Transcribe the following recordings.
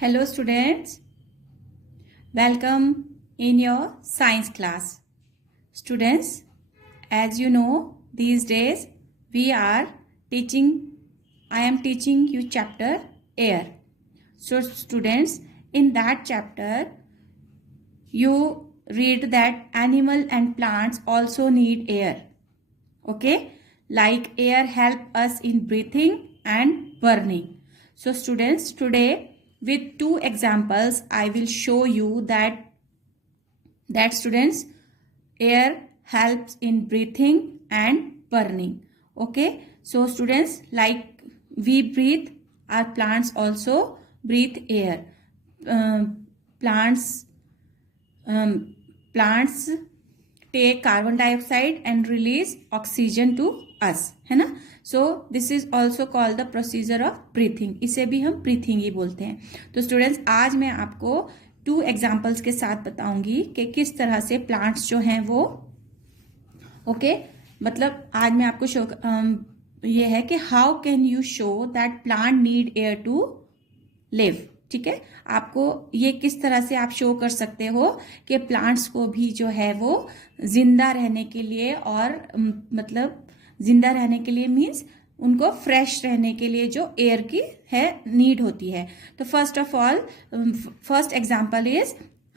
Hello students, welcome in your science class. Students, as you know, these days I am teaching you chapter air. So students, in that chapter, you read that animal and plants also need air. Okay, like air help us in breathing and burning. So students, today with two examples I will show you that students, air helps in breathing and burning. Okay, so students, like we breathe, our plants also breathe air. Plants plants take carbon dioxide and release oxygen to us, है ना. So this is also called the procedure of breathing. इसे भी हम breathing ही बोलते हैं. तो students, आज मैं आपको 2 examples के साथ बताऊंगी कि किस तरह से plants जो हैं वो मतलब आज मैं आपको ये है कि how can you show that plant need air to live. ठीक है, आपको ये किस तरह से आप शो कर सकते हो कि प्लांट्स को भी जो है वो जिंदा रहने के लिए और मतलब जिंदा रहने के लिए मीन्स उनको फ्रेश रहने के लिए जो एयर की है नीड होती है. तो first of all, first example is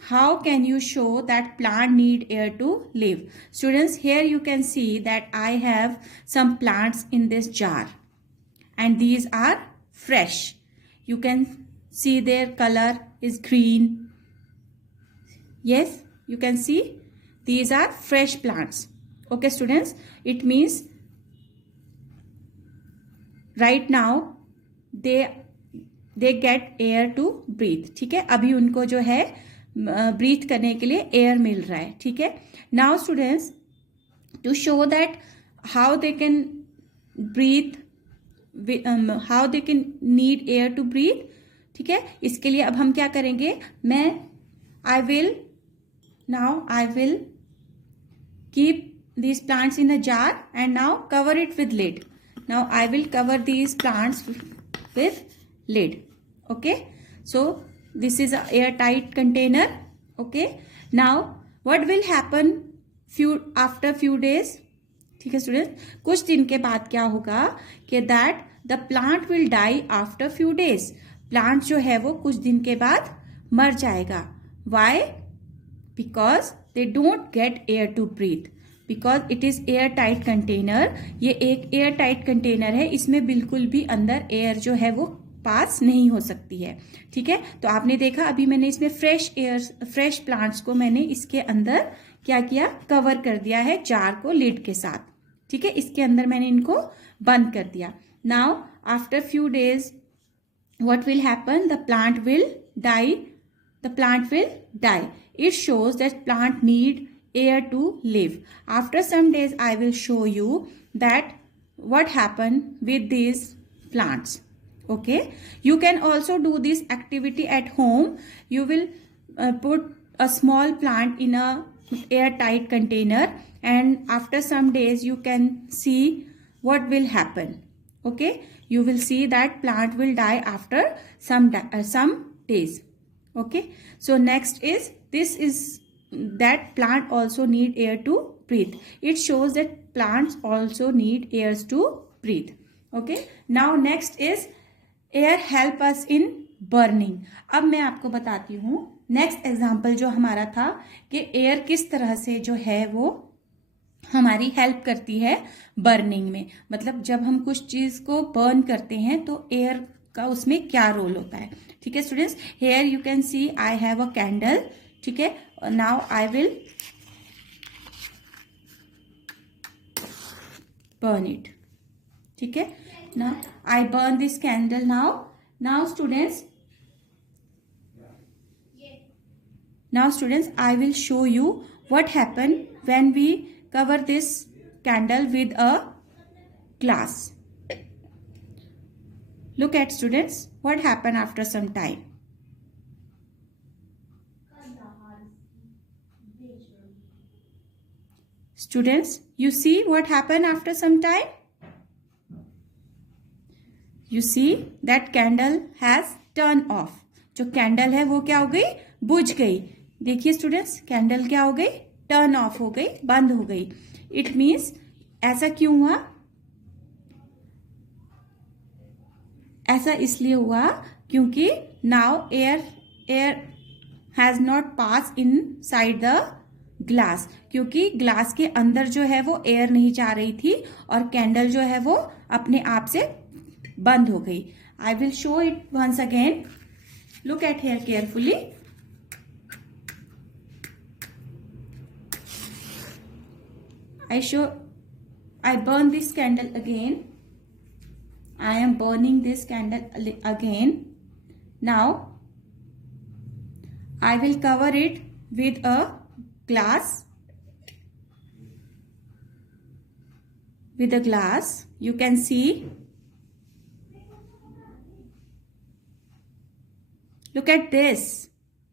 how can you show that plant need air to live. Students, here you can see that I have some plants in this jar and these are fresh. You can see their color is green. Yes, you can see these are fresh plants. Okay students, it means right now they get air to breathe. ठीक है, अभी उनको जो है breathe करने के लिए air मिल रहा है. ठीक है, now students, to show that how they can breathe, how they can need air to breathe. ठीक है, इसके लिए अब हम क्या करेंगे, I will keep these plants in a jar and now cover it with lid. Now I will cover these plants with lid. Okay, so this is a airtight container. Okay, now what will happen after few days. ठीक है student, कुछ दिन के बाद क्या होगा कि that the plant will die after few days. प्लांट जो है वो कुछ दिन के बाद मर जाएगा. Why? Because they don't get air to breathe. Because it is air tight container. ये एक एयर टाइट कंटेनर है, इसमें बिल्कुल भी अंदर एयर जो है वो पास नहीं हो सकती है. ठीक है, तो आपने देखा अभी मैंने इसमें फ्रेश प्लांट्स को मैंने इसके अंदर क्या किया, कवर कर दिया है जार को लिड के साथ. ठीक है, इसके अंदर मैंने इनको बंद कर दिया. Now after few days what will happen, the plant will die. It shows that plant need air to live. After some days I will show you that what happened with these plants. Okay, you can also do this activity at home. You will put a small plant in a airtight container and after some days you can see what will happen. Okay, you will see that plant will die after some days. Okay, so next is that plant also need air to breathe. It shows that plants also need airs to breathe. Okay, now next is air help us in burning. अब मैं आपको बताती हूँ next example जो हमारा था कि air किस तरह से जो है वो हमारी हेल्प करती है बर्निंग में. मतलब जब हम कुछ चीज को बर्न करते हैं तो एयर का उसमें क्या रोल होता है. ठीक है students, here you can see I have a candle. ठीक है, now I will burn it. ठीक है, now I burn this candle. Now students I will show you what happened when we cover this candle with a glass. Look at students, what happened after some time. Students, you see what happened after some time? You see that candle has turned off. जो candle है वो क्या हो गई, बुझ गई। देखिए students, candle क्या हो गई, टर्न ऑफ हो गई, बंद हो गई। इट मीन्स ऐसा क्यों हुआ, ऐसा इसलिए हुआ क्योंकि now air has not pass in side the glass, क्योंकि ग्लास के अंदर जो है वो एयर नहीं जा रही थी और कैंडल जो है वो अपने आप से बंद हो गई। I will show it once again, look at here carefully. I burn this candle again. I am burning this candle again. Now I will cover it with a glass. With a glass, you can see. Look at this.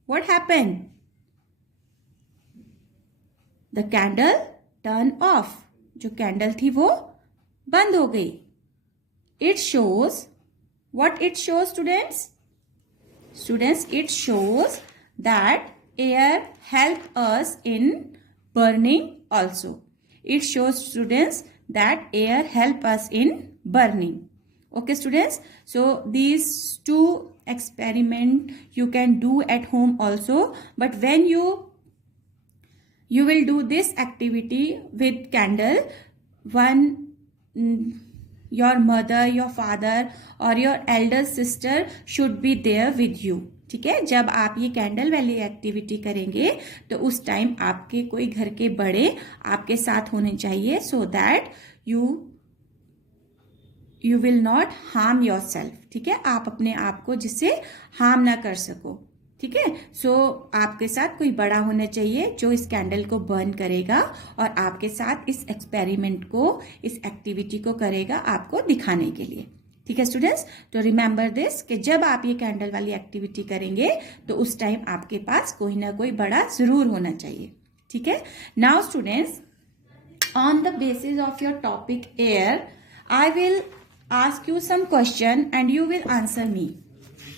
What happened? The candle turned off. जो candle थी वो बंद हो गई। It shows, what it shows students? Students, it shows that air help us in burning also. It shows students that air help us in burning. Okay students, so these two experiment you can do at home also, but when you will do this activity with candle, one your mother, your father or your elder sister should be there with you. ठीक है, जब आप ये candle वाली activity करेंगे तो उस time आपके कोई घर के बड़े आपके साथ होने चाहिए, so that you will not harm your self. ठीक है, आप अपने आप को जिससे हार्म ना कर सको। ठीक है, सो आपके साथ कोई बड़ा होना चाहिए जो इस कैंडल को बर्न करेगा और आपके साथ इस एक्सपेरिमेंट को, इस एक्टिविटी को करेगा आपको दिखाने के लिए। ठीक है स्टूडेंट्स, तो रिमेंबर दिस कि जब आप ये कैंडल वाली एक्टिविटी करेंगे तो उस टाइम आपके पास कोई ना कोई बड़ा जरूर होना चाहिए। ठीक है, now students, on the basis of your topic air, I will ask you some question and you will answer me.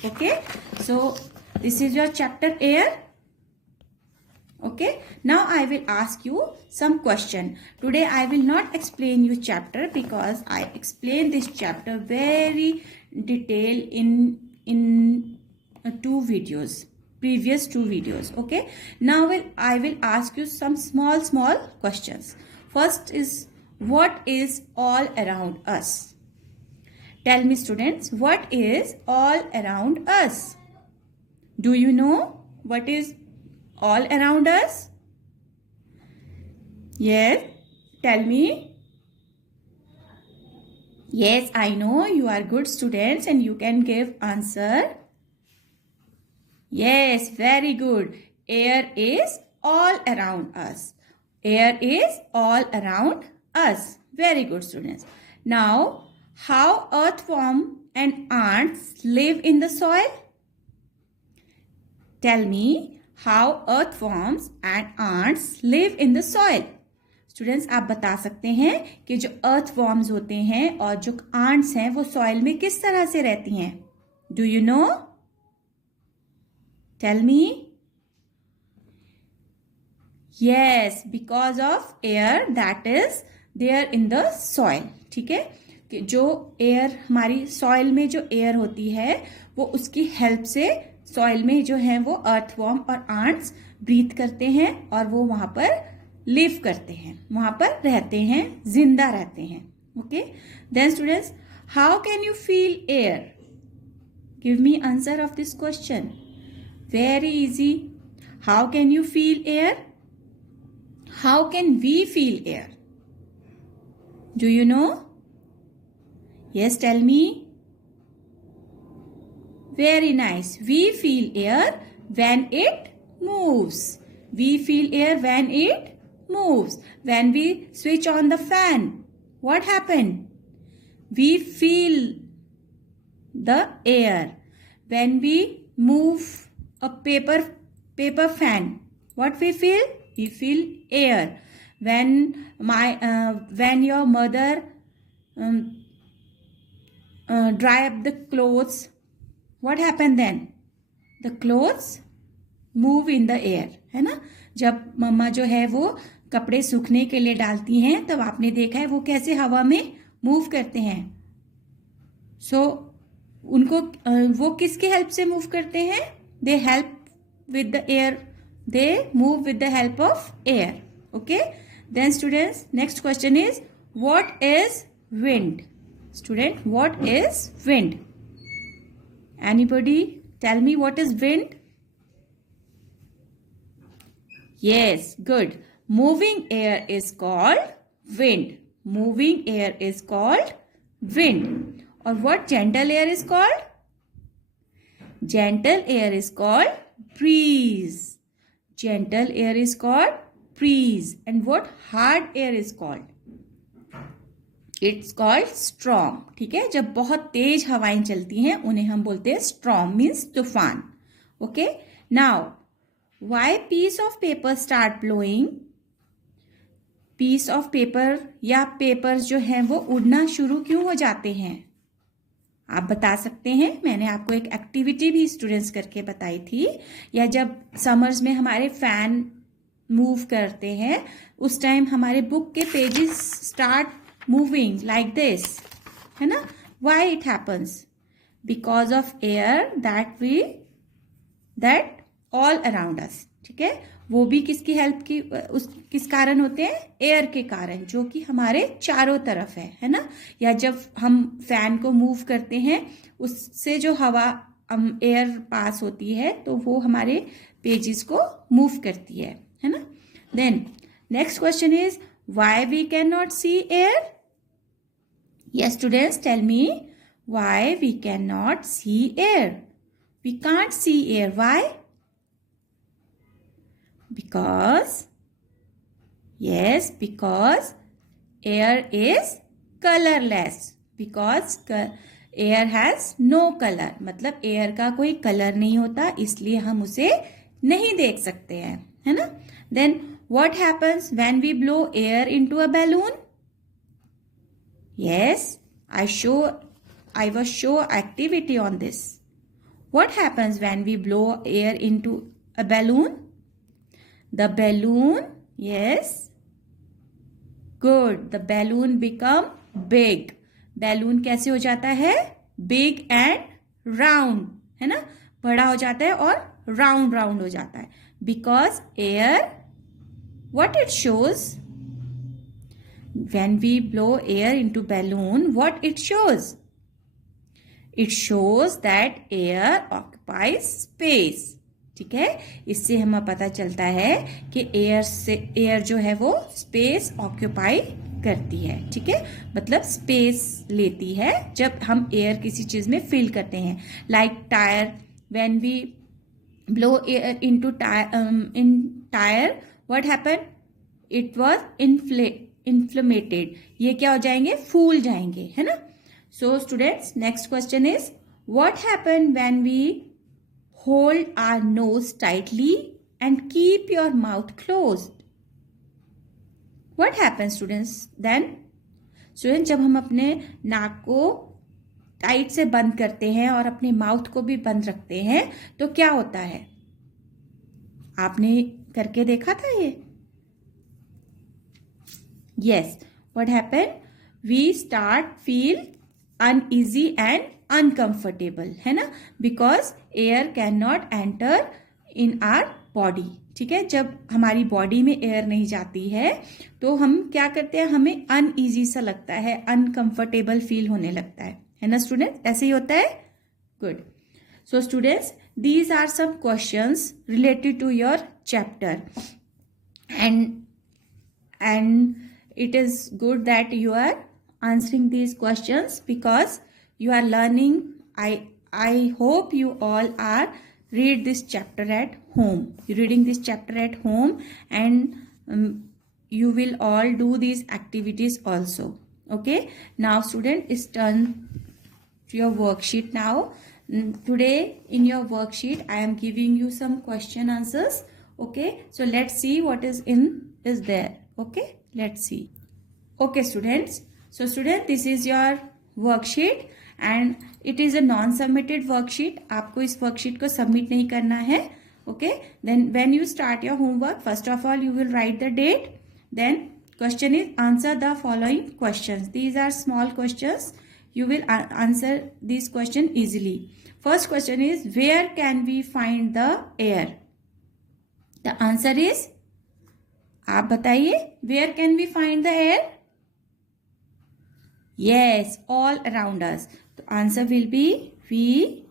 Okay, so this is your chapter air. Okay, now I will ask you some question. Today I will not explain you chapter because I explained this chapter very detail in two videos, previous two videos. Okay, now I will ask you some small questions. First is, what is all around us? Tell me students, what is all around us? Do you know what is all around us? Yes, tell me. Yes, I know you are good students and you can give answer. Yes, very good. Air is all around us. Air is all around us. Very good students. Now, how earthworm and ants live in the soil? Tell me, how earthworms and ants live in the soil? Students, आप बता सकते हैं कि जो earthworms होते हैं और जो ants हैं वो soil में किस तरह से रहती हैं? Do you know? Tell me. Yes, because of air that is there in the soil. ठीक है, कि जो एयर हमारी सॉइल में जो एयर होती है वो उसकी हेल्प से सॉइल में जो है वो अर्थवॉर्म और आंट्स ब्रीथ करते हैं और वो वहां पर लिव करते हैं, वहां पर रहते हैं, जिंदा रहते हैं। Okay, then students, how can you feel air? Give me answer of this question. Very easy. How can you feel air? How can we feel air? Do you know? Yes, tell me. Very nice. We feel air when it moves. We feel air when it moves. When we switch on the fan, what happened? We feel the air. When we move a paper fan, what we feel? We feel air. When your mother dry up the clothes, what happened then? The clothes move in the air, है ना। जब मम्मा जो है वो कपड़े सूखने के लिए डालती हैं तब आपने देखा है वो कैसे हवा में मूव करते हैं। सो उनको वो किसके हेल्प से मूव करते हैं? They help with the air, they move with the help of air. Okay, then students next question is what is wind? Student, what is wind? Anybody tell me what is wind? Yes, good. Moving air is called wind. Moving air is called wind. Or what gentle air is called? Gentle air is called breeze. Gentle air is called breeze. And what hard air is called? It's called storm. ठीक है, जब बहुत तेज हवाएं चलती हैं उन्हें हम बोलते हैं storm, means तूफान. Okay, now why piece of paper start blowing? piece of paper या papers जो हैं वो उड़ना शुरू क्यों हो जाते हैं? आप बता सकते हैं। मैंने आपको एक एक्टिविटी भी स्टूडेंट्स करके बताई थी। या जब समर्स में हमारे फैन मूव करते हैं उस टाइम हमारे बुक के pages start moving like this, है ना। Why it happens? Because of air that all around us. ठीक है, वो भी किसकी हेल्प की, किस कारण होते हैं? एयर के कारण, जो कि हमारे चारों तरफ है ना। या जब हम फैन को मूव करते हैं उससे जो हवा एयर पास होती है तो वो हमारे पेजेस को मूव करती है ना। Then next question is why we can not see air? Yes students, tell me why we can not see air? We can't see air, why? Because air is colorless. Because air has no color. मतलब air का कोई colour नहीं होता, इसलिए हम उसे नहीं देख सकते हैं, है ना। Then what happens when we blow air into a balloon? Yes, I was show activity on this. What happens when we blow air into a balloon? The balloon, yes, good. The balloon become big. Balloon कैसे हो जाता है? Big and round, है ना। बड़ा हो जाता है और round हो जाता है. Because air, what it shows? When we blow air into balloon, what it shows? It shows that air occupies space. ठीक है, इससे हमें पता चलता है कि एयर जो है वो स्पेस ऑक्यूपाई करती है। ठीक है, मतलब स्पेस लेती है जब हम एयर किसी चीज में फिल करते हैं। Like tyre, when we blow air into tyre, what happen? It was inflammated. ये क्या हो जाएंगे? फूल जाएंगे, है ना। So students, next question is what happen when we hold our nose tightly and keep your mouth closed? What happens students then? Students, जब हम अपने नाक को टाइट से बंद करते हैं और अपने माउथ को भी बंद रखते हैं तो क्या होता है? आपने करके देखा था ये? Yes, what happened? We start feel uneasy and uncomfortable, है ना। Because air can not enter in our body. ठीक है, जब हमारी बॉडी में एयर नहीं जाती है तो हम क्या करते हैं? हमें अनईजी सा लगता है, अनकंफर्टेबल फील होने लगता है ना स्टूडेंट्स। ऐसे ही होता है। Good. So students, these are some questions related to your chapter and it is good that you are answering these questions because you are learning. I hope you all are read this chapter at home. You're reading this chapter at home and you will all do these activities also. Okay, now student, is turn to your worksheet now. Today in your worksheet I am giving you some question answers. Okay, so let's see what is there. Okay, let's see. Okay students, so student, this is your worksheet and it is a non submitted worksheet. आपको इस worksheet को submit नहीं करना है. Okay, then when you start your homework, first of all you will write the date. Then question is answer the following questions. These are small questions. You will answer this question easily. First question is, where can we find the air? The answer is, आप बताइए, where can we find the air? Yes, all around us. The answer will be, we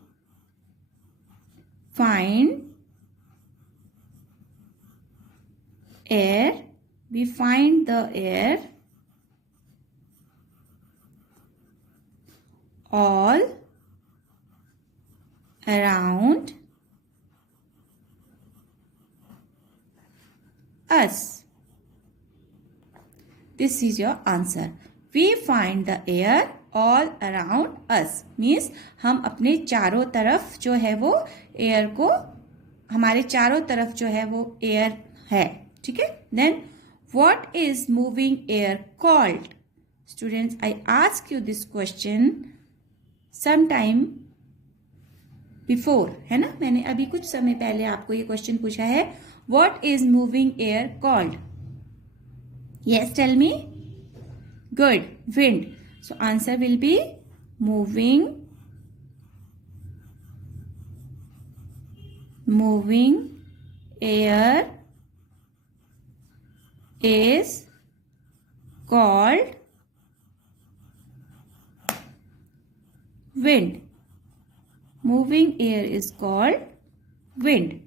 find air. We find the air all around us. This is your answer. We find the air all around us. Means हम अपने चारों तरफ जो है वो air को, हमारे चारों तरफ जो है वो एयर है. ठीक है. Then what is moving air called? Students, I ask you this question sometime before, है ना. मैंने अभी कुछ समय पहले आपको ये क्वेश्चन पूछा है. What is moving air called? Yes, tell me. Good. Wind. So answer will be moving air is called wind. Moving air is called wind.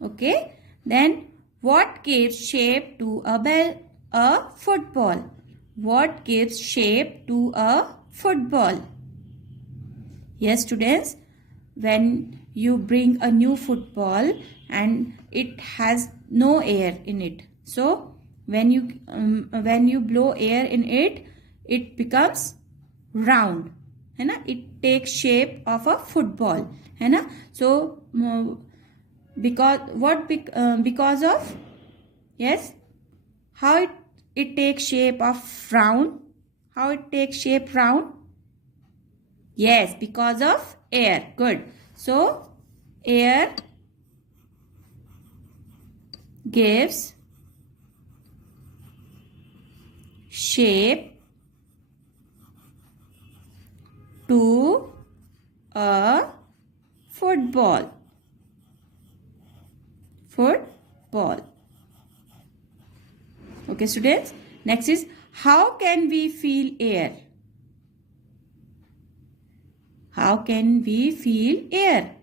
Okay. Then what gives shape to a football? What gives shape to a football? Yes, students, when you bring a new football and it has no air in it, so when you blow air in it, it becomes round, है ना. It takes shape of a football, है ना. So because of, yes, how it takes shape of round. How it takes shape round? Yes, because of air. Good. So air gives shape to a football. Okay, students. Next is, how can we feel air? How can we feel air?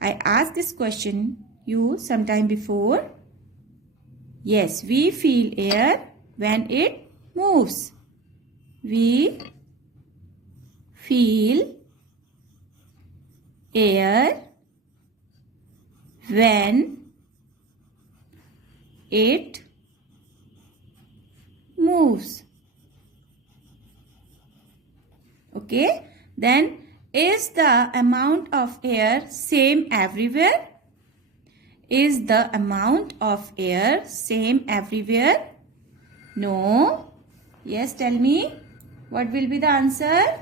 I asked this question you sometime before. Yes, we feel air when it moves. We feel air when it moves. Okay. Then, is the amount of air same everywhere? Is the amount of air same everywhere? No. Yes, tell me. What will be the answer?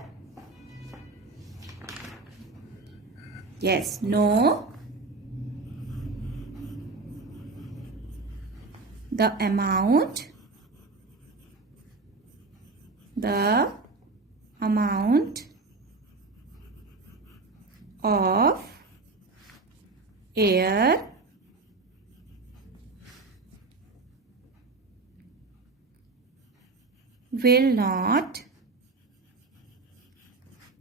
Yes, no. The amount of air will not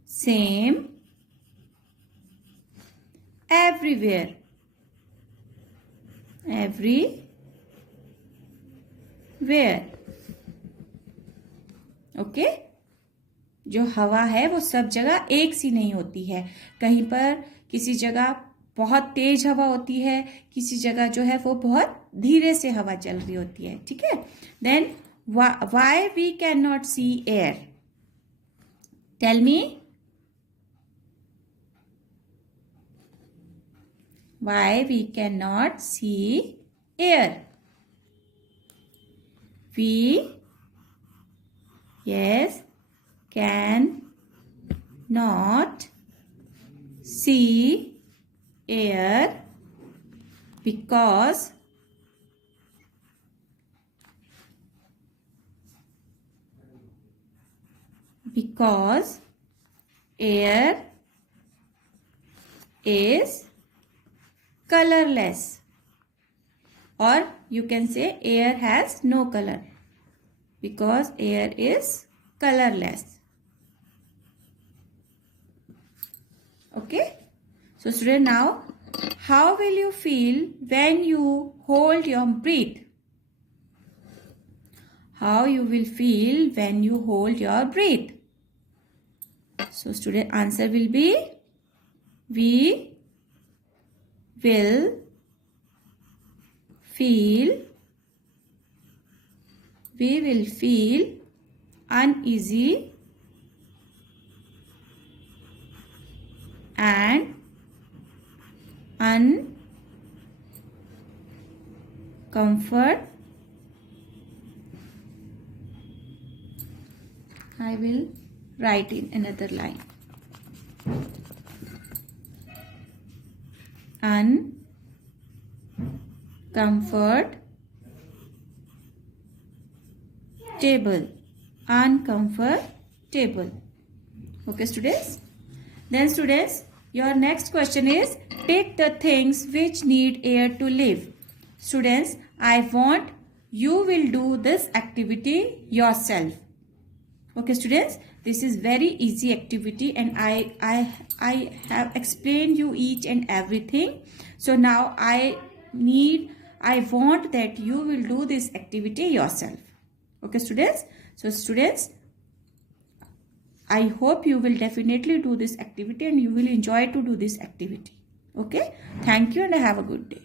same everywhere. Okay. जो हवा है वो सब जगह एक सी नहीं होती है. कहीं पर किसी जगह बहुत तेज हवा होती है, किसी जगह जो है वो बहुत धीरे से हवा चल रही होती है. ठीक है. Then why we can not see air? Tell me. Why we cannot see air? We, yes, can not see air because air is colorless, or you can say air has no color because air is colorless. Okay. So student, now how will you feel when you hold your breath? How you will feel when you hold your breath? So student, answer will be we will feel uneasy and uncomfort. I will write in another line. Uncomfortable. Okay students. Then students, your next question is pick the things which need air to live. Students, I want you will do this activity yourself. Okay students, this is very easy activity and I have explained you each and everything. So now I want that you will do this activity yourself. Okay students. So students, I hope you will definitely do this activity and you will enjoy to do this activity. Okay. Thank you and have a good day.